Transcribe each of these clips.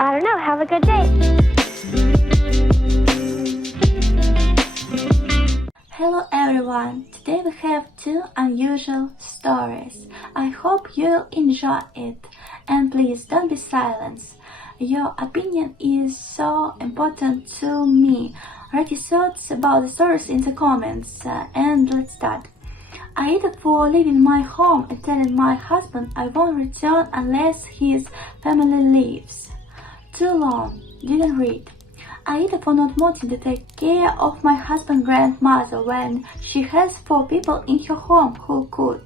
I don't know. Have a good day. Hello everyone! Today we have two unusual stories. I hope you'll enjoy it. And please don't be silent. Your opinion is so important to me. Write your thoughts about the stories in the comments. And let's start. AITA for leaving my home and telling my husband I won't return unless his family leaves. Too long. Didn't read. AITA for not wanting to take care of my husband's grandmother when she has 4 people in her home who could.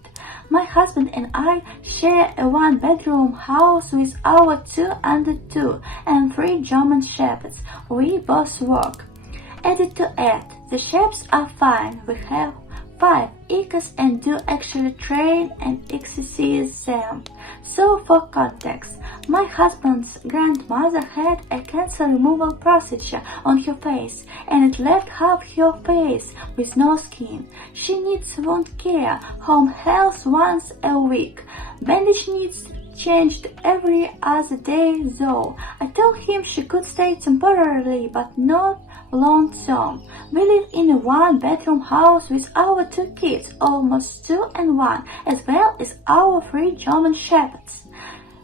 My husband and I share a 1-bedroom house with our 2 under 2 and 3 German shepherds. We both work. Added to add, the shepherds are fine. We have 5 acres and do actually train and exercise them. So for context, my husband's grandmother had a cancer removal procedure on her face and it left half her face with no skin. She needs wound care, home health once a week. Bandage needs changed every other day though. I told him she could stay temporarily but not long term. We live in a 1-bedroom house with our 2 kids, almost 2 and 1, as well as our 3 German shepherds.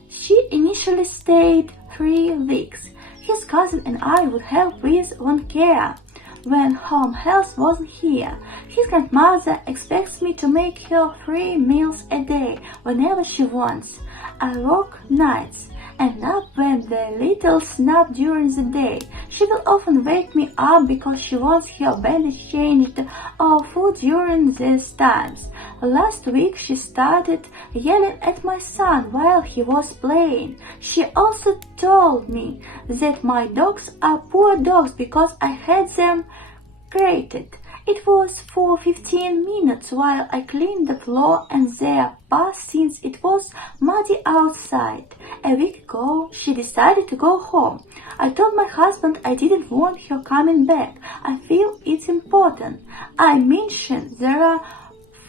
She initially stayed 3 weeks. His cousin and I would help with wound care when home health wasn't here. His grandmother expects me to make her 3 meals a day whenever she wants. I work nights and nap when the littles nap during the day. She will often wake me up because she wants her bandage changed or food during these times. Last week she started yelling at my son while he was playing. She also told me that my dogs are poor dogs because I had them crated. It was for 15 minutes while I cleaned the floor and their path since it was muddy outside. A week ago, she decided to go home. I told my husband I didn't want her coming back. I feel it's important. I mentioned there are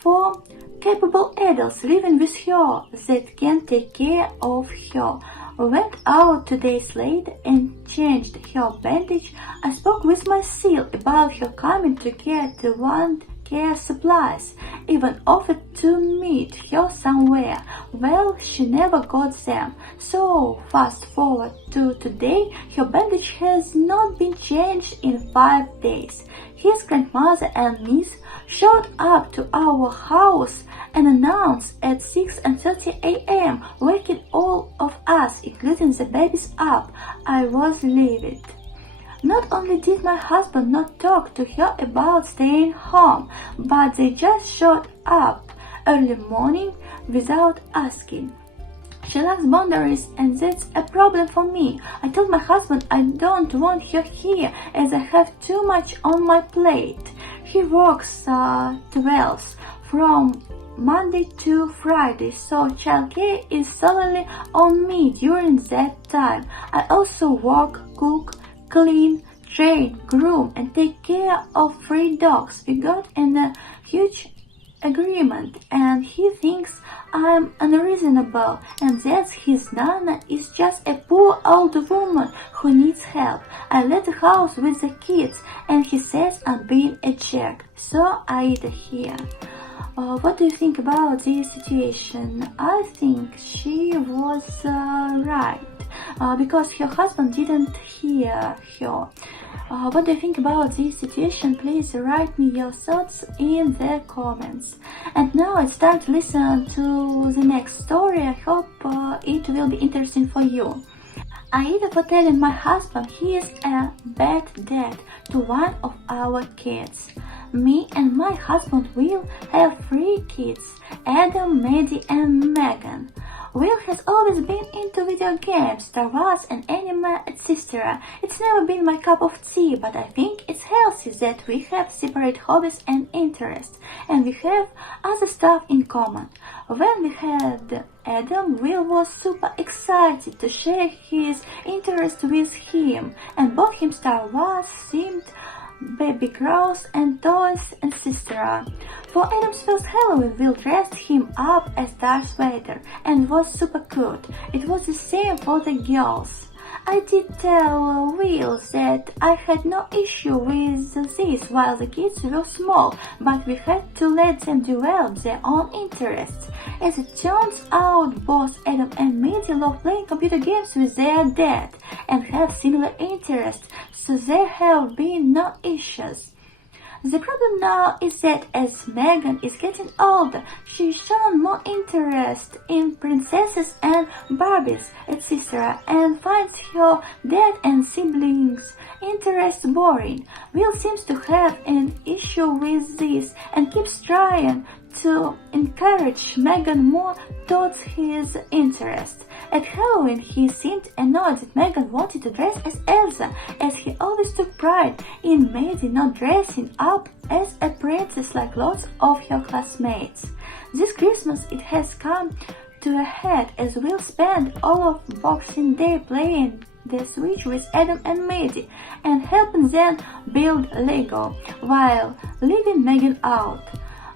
4 capable adults living with her that can take care of her. We went out 2 days later and changed her bandage. I spoke with my seal about her coming to get the wound care supplies, even offered to meet her somewhere. Well, she never got them. So fast forward to today, her bandage has not been changed in 5 days. His grandmother and niece showed up to our house and announced at 6:30 a.m., waking all of us, including the babies, up. I was livid. Not only did my husband not talk to her about staying home, but they just showed up early morning without asking. She lacks boundaries and that's a problem for me. I told my husband I don't want her here as I have too much on my plate. He works 12 from Monday to Friday, so childcare is solely on me during that time. I also work, cook, clean, train, groom and take care of 3 dogs. We got in a huge agreement and he thinks I'm unreasonable and that his nana is just a poor old woman who needs help. I left the house with the kids and he says I'm being a jerk. So AITA here. What do you think about this situation? I think she was right because her husband didn't hear her. What do you think about this situation? Please write me your thoughts in the comments. And now it's time to listen to the next story. I hope it will be interesting for you. AITA for telling my husband he is a bad dad to one of our kids. Me and my husband Will have 3 kids, Adam, Maddie and Megan. Will has always been into video games, Star Wars and anime, etc. It's never been my cup of tea, but I think it's healthy that we have separate hobbies and interests, and we have other stuff in common. When we had Adam, Will was super excited to share his interest with him and bought him Star Wars themed baby girls and toys, etc. For Adam's first Halloween, Will dressed him up as Darth Vader and was super cute. It was the same for the girls. I did tell Will that I had no issue with this while the kids were small, but we had to let them develop their own interests. As it turns out, both Adam and Mindy love playing computer games with their dad and have similar interests, so there have been no issues. The problem now is that as Megan is getting older, she's shown more interest in princesses and Barbies, etc., and finds her dad and siblings' interest boring. Will seems to have an issue with this and keeps trying to encourage Megan more towards his interest. At Halloween, he seemed annoyed that Megan wanted to dress as Elsa, as he always took pride in Maddie not dressing up as a princess like lots of her classmates. This Christmas it has come to a head as Will spent all of Boxing Day playing the Switch with Adam and Maddie and helping them build Lego, while leaving Megan out.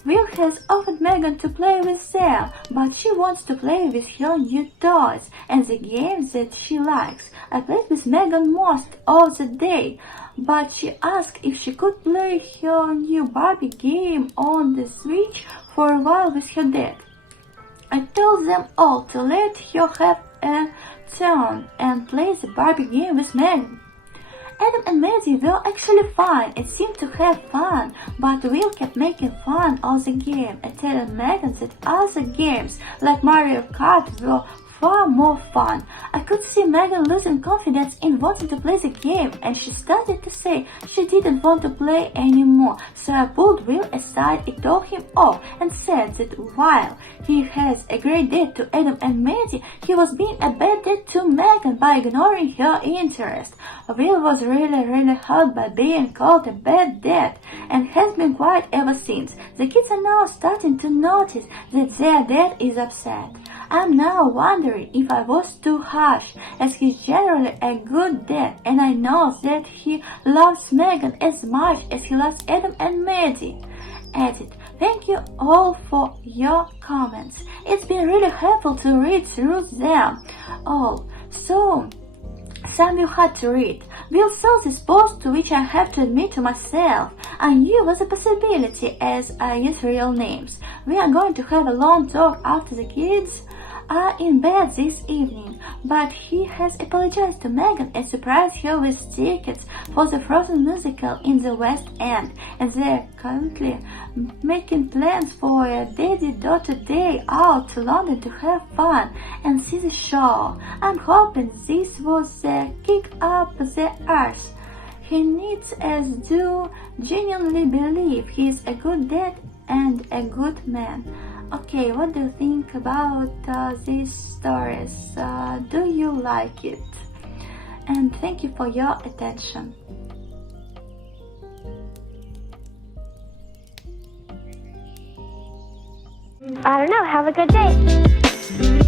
Will has offered Megan to play with them, but she wants to play with her new toys and the games that she likes. I played with Megan most of the day, but she asked if she could play her new Barbie game on the Switch for a while with her dad. I told them all to let her have a turn and play the Barbie game with Megan. Adam and Maddie were actually fine and seemed to have fun, but Will kept making fun of the game and telling Megan that other games like Mario Kart were far more fun. I could see Megan losing confidence in wanting to play the game, and she started to say she didn't want to play anymore, so I pulled Will aside and told him off and said that while he has a great dad to Adam and Maddie, he was being a bad dad to Megan by ignoring her interest. Will was really hurt by being called a bad dad and has been quiet ever since. The kids are now starting to notice that their dad is upset. I'm now wondering if I was too harsh, as he's generally a good dad, and I know that he loves Megan as much as he loves Adam and Maddie. Edit. Thank you all for your comments. It's been really helpful to read through them all. So, some you had to read. Will saw this post, to which I have to admit to myself I knew was a possibility as I use real names. We are going to have a long talk after the kids are in bed this evening, but he has apologized to Megan and surprised her with tickets for the Frozen musical in the West End, and they're currently making plans for a daddy-daughter day out to London to have fun and see the show. I'm hoping this was a kick up the arse he needs, as do genuinely believe he's a good dad and a good man. Okay, what do you think about these stories? Do you like it? And thank you for your attention. I don't know, have a good day.